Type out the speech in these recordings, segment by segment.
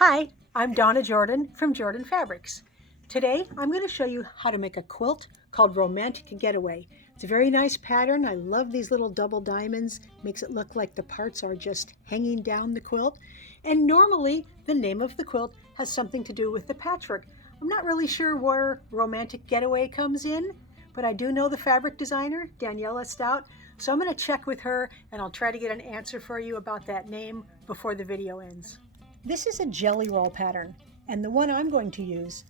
Hi, I'm Donna Jordan from Jordan Fabrics. Today I'm going to show you how to make a quilt called Romantic Getaway. It's a very nice pattern. I love these little double diamonds. Makes it look like the parts are just hanging down the quilt. And normally the name of the quilt has something to do with the patchwork. I'm not really sure where Romantic Getaway comes in, but I do know the fabric designer, Daniela Stout. So I'm going to check with her and I'll try to get an answer for you about that name before the video ends. This is a jelly roll pattern, and the one I'm going to use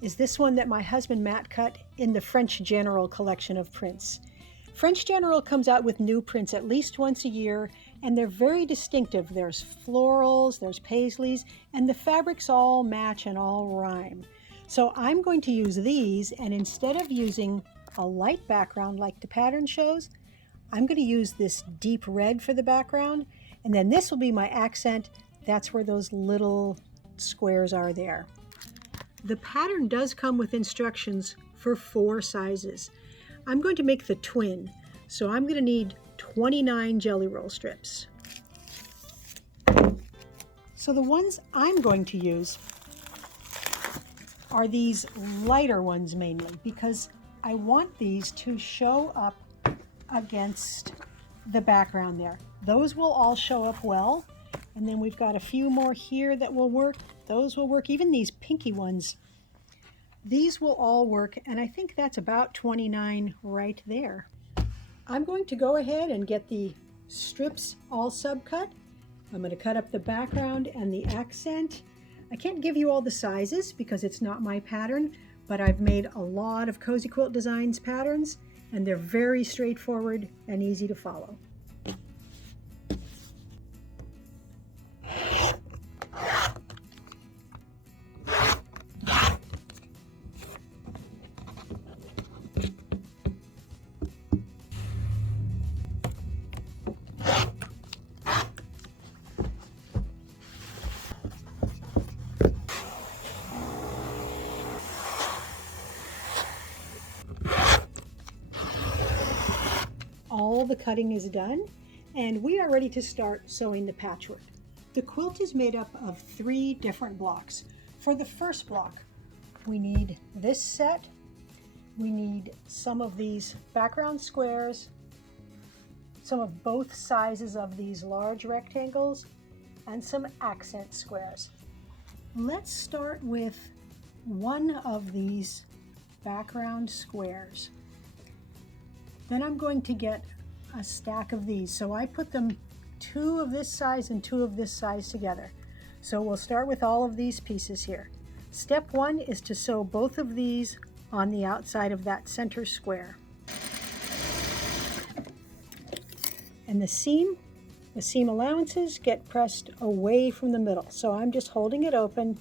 is this one that my husband Matt cut in the French General collection of prints. French General comes out with new prints at least once a year, and they're very distinctive. There's florals, there's paisleys, and the fabrics all match and all rhyme. So I'm going to use these, and instead of using a light background like the pattern shows, I'm going to use this deep red for the background, and then this will be my accent. That's where those little squares are there. The pattern does come with instructions for 4 sizes. I'm going to make the twin, so I'm going to need 29 jelly roll strips. So the ones I'm going to use are these lighter ones mainly, because I want these to show up against the background there. Those will all show up well. And then we've got a few more here that will work. Those will work. Even these pinky ones. These will all work. And I think that's about 29 right there. I'm going to go ahead and get the strips all subcut. I'm going to cut up the background and the accent. I can't give you all the sizes because it's not my pattern, but I've made a lot of Cozy Quilt Designs patterns, and they're very straightforward and easy to follow. All the cutting is done, and we are ready to start sewing the patchwork. The quilt is made up of 3 different blocks. For the first block, we need this set. We need some of these background squares, some of both sizes of these large rectangles, and some accent squares. Let's start with one of these background squares. Then I'm going to get a stack of these. So I put them 2 of this size and 2 of this size together. So we'll start with all of these pieces here. Step 1 is to sew both of these on the outside of that center square. And the seam allowances get pressed away from the middle. So I'm just holding it open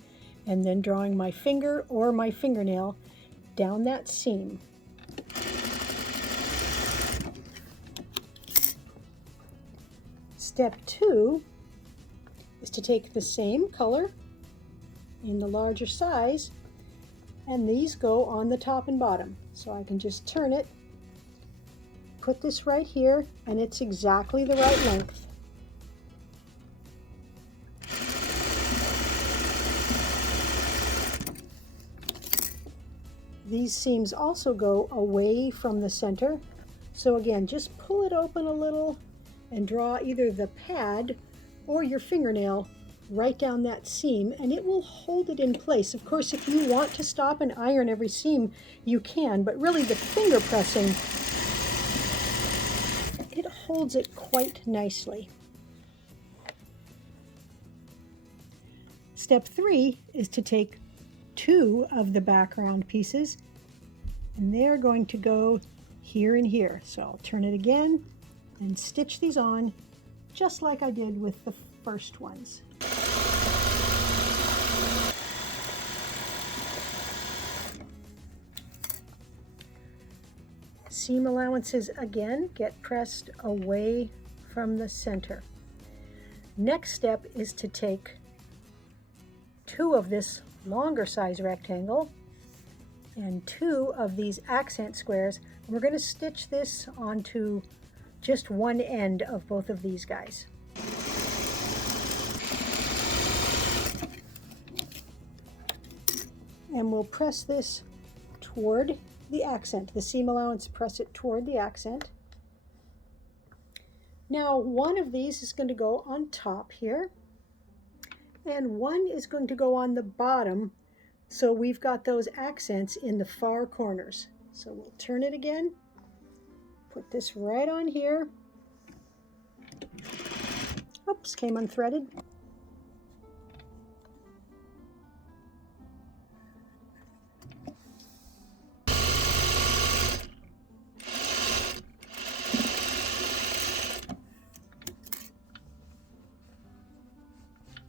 and then drawing my finger or my fingernail down that seam. Step 2 is to take the same color in the larger size, and these go on the top and bottom. So I can just turn it, put this right here, and it's exactly the right length. These seams also go away from the center. So again, just pull it open a little and draw either the pad or your fingernail right down that seam, and it will hold it in place. Of course, if you want to stop and iron every seam, you can, but really the finger pressing, it holds it quite nicely. Step 3 is to take 2 of the background pieces, and they're going to go here and here. So I'll turn it again and stitch these on just like I did with the first ones. Seam allowances again get pressed away from the center. Next step is to take 2 of this longer size rectangle and 2 of these accent squares, and we're going to stitch this onto just one end of both of these guys. and we'll press this toward the accent, the seam allowance, press it toward the accent. Now one of these is going to go on top here, and one is going to go on the bottom, so we've got those accents in the far corners. So we'll turn it again, put this right on here. Oops, came unthreaded.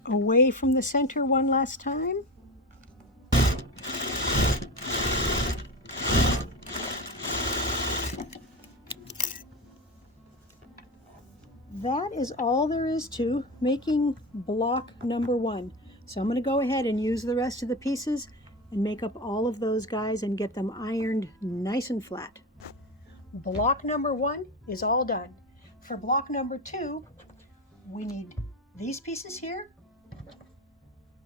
Away from the center one last time. That is all there is to making block number 1. So I'm going to go ahead and use the rest of the pieces and make up all of those guys and get them ironed nice and flat. Block number 1 is all done. For block number 2, we need these pieces here,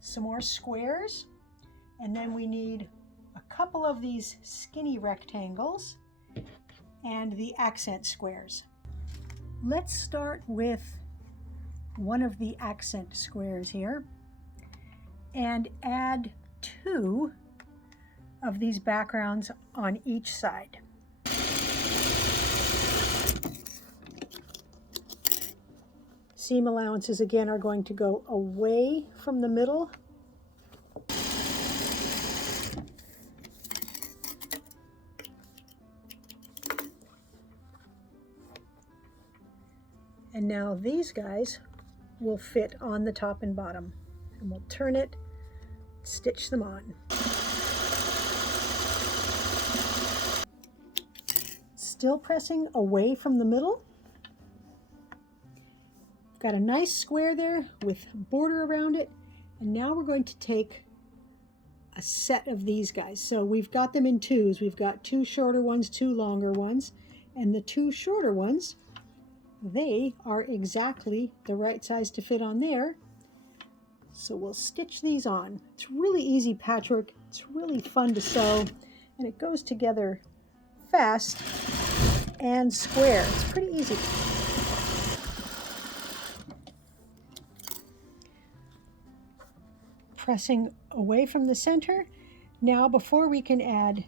some more squares, and then we need a couple of these skinny rectangles and the accent squares. Let's start with one of the accent squares here and add 2 of these backgrounds on each side. Seam allowances again are going to go away from the middle. And now these guys will fit on the top and bottom. And we'll turn it, stitch them on. Still pressing away from the middle. Got a nice square there with border around it. And now we're going to take a set of these guys. So we've got them in 2s. We've got 2 shorter ones, 2 longer ones. And the 2 shorter ones, they are exactly the right size to fit on there. So we'll stitch these on. It's really easy patchwork. It's really fun to sew, and it goes together fast and square. It's pretty easy. Pressing away from the center. Now before we can add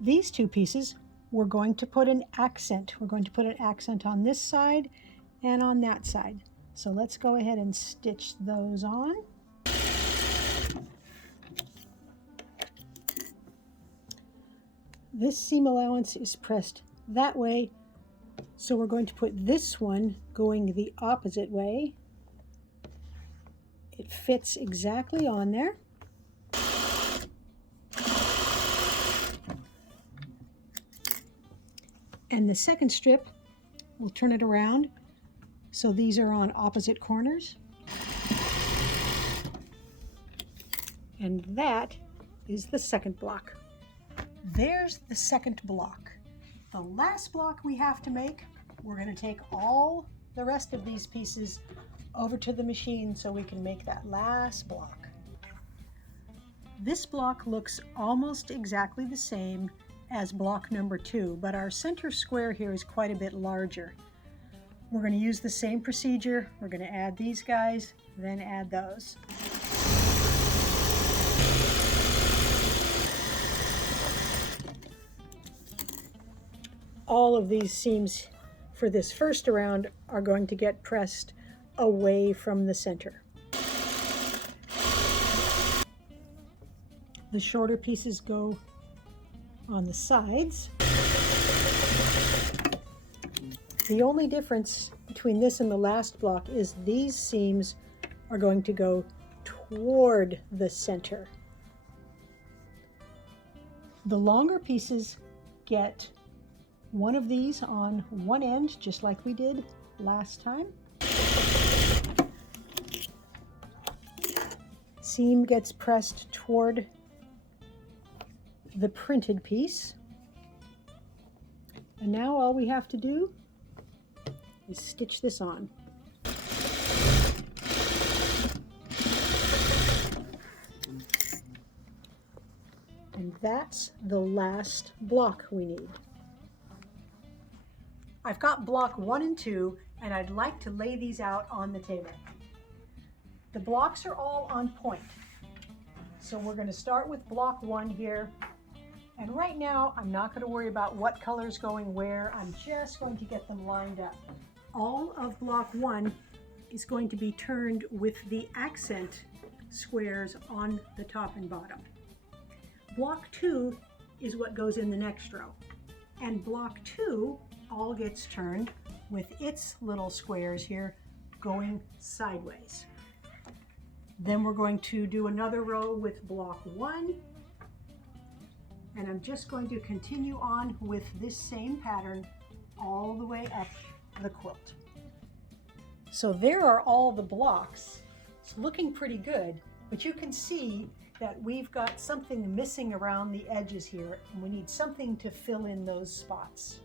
these 2 pieces, we're going to put an accent. We're going to put an accent on this side and on that side. So let's go ahead and stitch those on. This seam allowance is pressed that way, so we're going to put this one going the opposite way. It fits exactly on there. And the second strip, we'll turn it around so these are on opposite corners. And that is the second block. There's the second block. The last block we have to make, we're going to take all the rest of these pieces over to the machine so we can make that last block. This block looks almost exactly the same as block number 2, but our center square here is quite a bit larger. We're going to use the same procedure. We're going to add these guys, then add those. All of these seams for this first round are going to get pressed away from the center. The shorter pieces go on the sides. The only difference between this and the last block is these seams are going to go toward the center. The longer pieces get one of these on one end, just like we did last time. Seam gets pressed toward the printed piece. And now all we have to do is stitch this on. that's the last block we need. I've got block 1 and 2, and I'd like to lay these out on the table. The blocks are all on point. So we're going to start with block 1 here. And right now, I'm not going to worry about what color's going where. I'm just going to get them lined up. All of block 1 is going to be turned with the accent squares on the top and bottom. Block 2 is what goes in the next row. And block 2 all gets turned with its little squares here going sideways. Then we're going to do another row with block 1, and I'm just going to continue on with this same pattern all the way up the quilt. So there are all the blocks. It's looking pretty good, but you can see that we've got something missing around the edges here, and we need something to fill in those spots.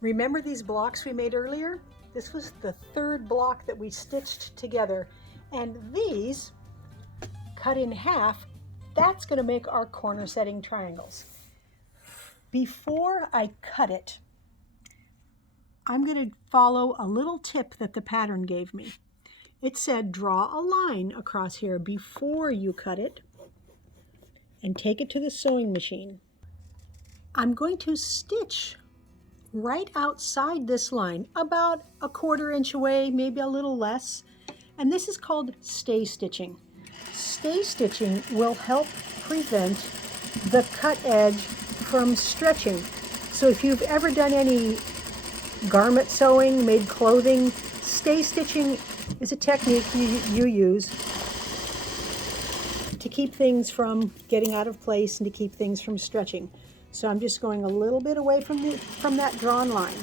Remember these blocks we made earlier? This was the 3rd block that we stitched together, and these cut in half, that's going to make our corner setting triangles. Before I cut it, I'm going to follow a little tip that the pattern gave me. It said draw a line across here before you cut it and take it to the sewing machine. I'm going to stitch right outside this line, about a 1/4 inch away, maybe a little less. And this is called stay stitching. Stay stitching will help prevent the cut edge from stretching. So if you've ever done any garment sewing, made clothing, stay stitching is a technique you use to keep things from getting out of place and to keep things from stretching. So I'm just going a little bit away from that drawn line.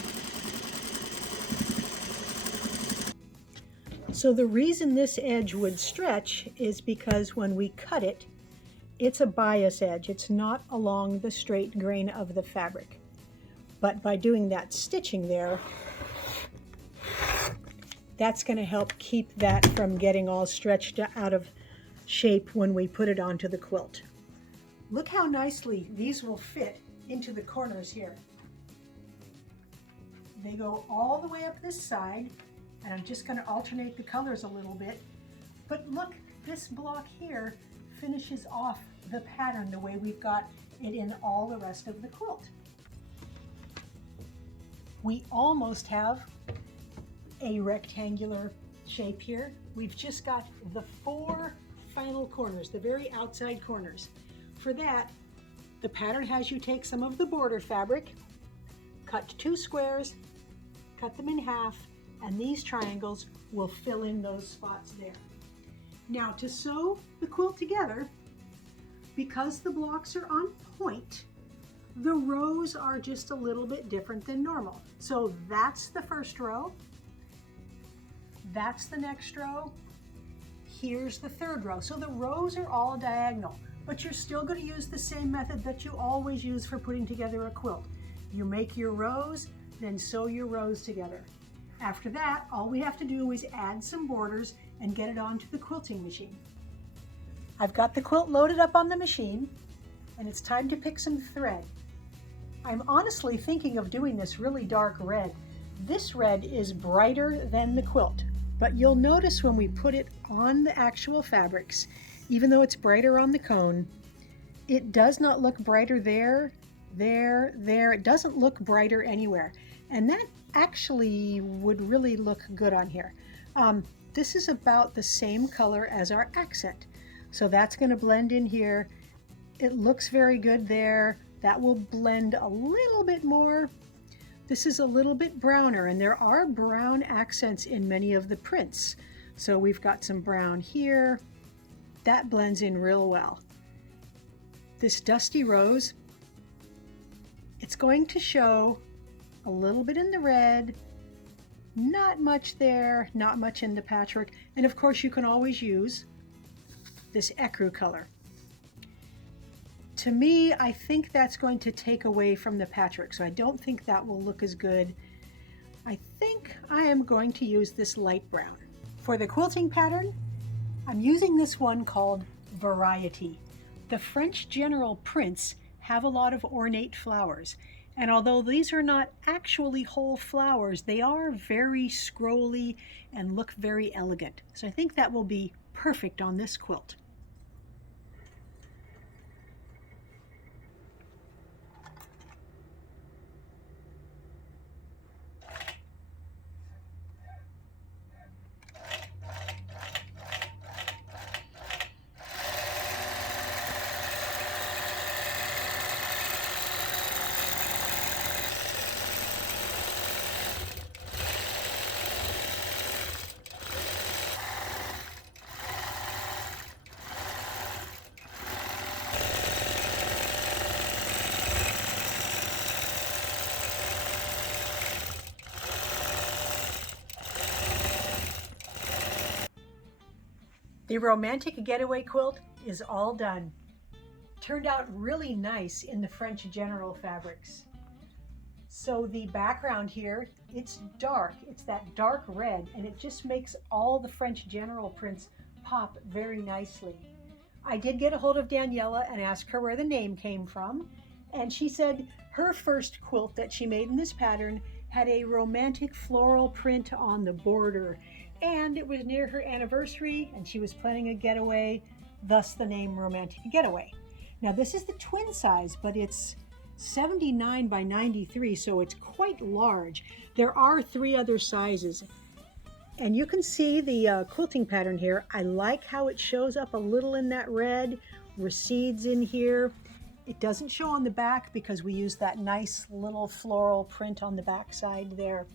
So the reason this edge would stretch is because when we cut it, it's a bias edge. It's not along the straight grain of the fabric. But by doing that stitching there, that's going to help keep that from getting all stretched out of shape when we put it onto the quilt. Look how nicely these will fit into the corners here. They go all the way up this side, and I'm just going to alternate the colors a little bit. But look, this block here finishes off the pattern the way we've got it in all the rest of the quilt. We almost have a rectangular shape here. We've just got the 4 final corners, the very outside corners. For that, the pattern has you take some of the border fabric, cut 2 squares, cut them in half, and these triangles will fill in those spots there. Now to sew the quilt together, because the blocks are on point, the rows are just a little bit different than normal. So that's the first row, that's the next row, here's the 3rd row. So the rows are all diagonal, but you're still going to use the same method that you always use for putting together a quilt. You make your rows, then sew your rows together. After that, all we have to do is add some borders and get it onto the quilting machine. I've got the quilt loaded up on the machine, and it's time to pick some thread. I'm honestly thinking of doing this really dark red. This red is brighter than the quilt, but you'll notice when we put it on the actual fabrics, even though it's brighter on the cone, it does not look brighter there. It doesn't look brighter anywhere. And that actually would really look good on here. This is about the same color as our accent. So that's going to blend in here. It looks very good there. That will blend a little bit more. This is a little bit browner, and there are brown accents in many of the prints. So we've got some brown here. That blends in real well. This dusty rose, it's going to show a little bit in the red, not much there, not much in the patchwork. And of course you can always use this ecru color. To me, I think that's going to take away from the patchwork, so I don't think that will look as good. I think I am going to use this light brown. For the quilting pattern, I'm using this one called Variety. The French general prints have a lot of ornate flowers. And although these are not actually whole flowers, they are very scrolly and look very elegant. So I think that will be perfect on this quilt. The Romantic Getaway quilt is all done. Turned out really nice in the French General fabrics. So the background here, it's dark. It's that dark red, and it just makes all the French General prints pop very nicely. I did get a hold of Daniela and ask her where the name came from, and she said her first quilt that she made in this pattern had a romantic floral print on the border, and it was near her anniversary and she was planning a getaway, thus the name Romantic Getaway. Now this is the twin size, but it's 79 by 93, so it's quite large. There are 3 other sizes, and you can see the quilting pattern here. I like how it shows up a little in that red, recedes in here. It doesn't show on the back because we use that nice little floral print on the back side there.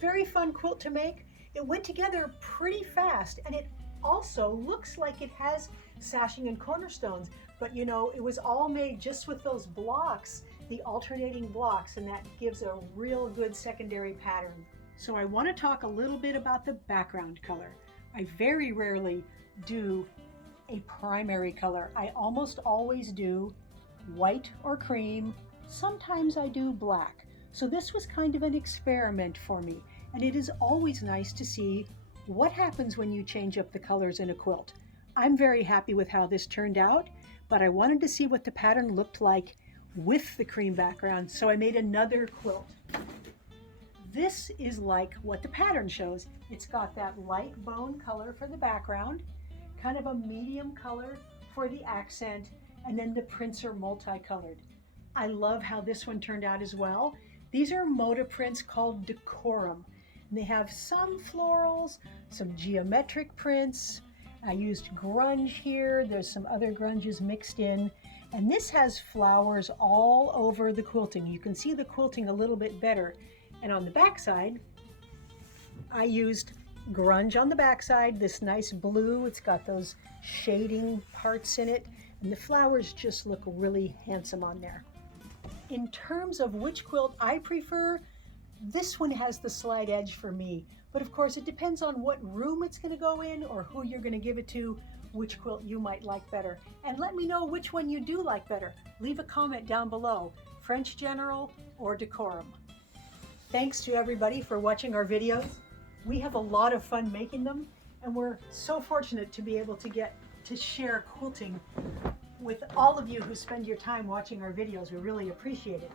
Very fun quilt to make. It went together pretty fast, and it also looks like it has sashing and cornerstones, but you know, it was all made just with those blocks, the alternating blocks, and that gives a real good secondary pattern. So I want to talk a little bit about the background color. I very rarely do a primary color. I almost always do white or cream. Sometimes I do black. So this was kind of an experiment for me. And it is always nice to see what happens when you change up the colors in a quilt. I'm very happy with how this turned out, but I wanted to see what the pattern looked like with the cream background, so I made another quilt. This is like what the pattern shows. It's got that light bone color for the background, kind of a medium color for the accent, and then the prints are multicolored. I love how this one turned out as well. These are Moda prints called Decorum. They have some florals, some geometric prints. I used grunge here. There's some other grunges mixed in. And this has flowers all over the quilting. You can see the quilting a little bit better. And on the back side, I used grunge on the back side, this nice blue. It's got those shading parts in it. And the flowers just look really handsome on there. In terms of which quilt I prefer, this one has the slide edge for me, but of course it depends on what room it's going to go in or who you're going to give it to, which quilt you might like better. And let me know which one you do like better. Leave a comment down below, French General or Decorum. Thanks to everybody for watching our videos. We have a lot of fun making them, and we're so fortunate to be able to get to share quilting with all of you who spend your time watching our videos. We really appreciate it.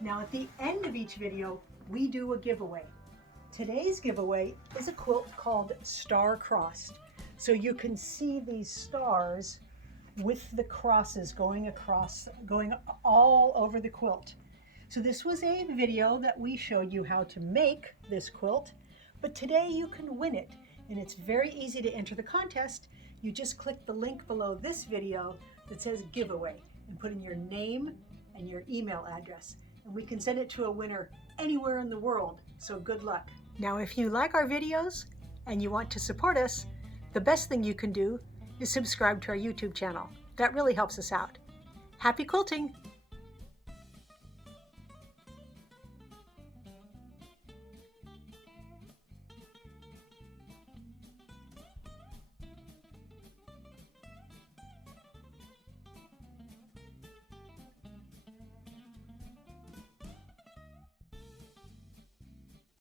Now at the end of each video, we do a giveaway. Today's giveaway is a quilt called Star Crossed. So you can see these stars with the crosses going all over the quilt. So this was a video that we showed you how to make this quilt, but today you can win it, and it's very easy to enter the contest. You just click the link below this video that says giveaway and put in your name and your email address, and we can send it to a winner anywhere in the world, so good luck. Now if you like our videos and you want to support us, the best thing you can do is subscribe to our YouTube channel. That really helps us out. Happy quilting!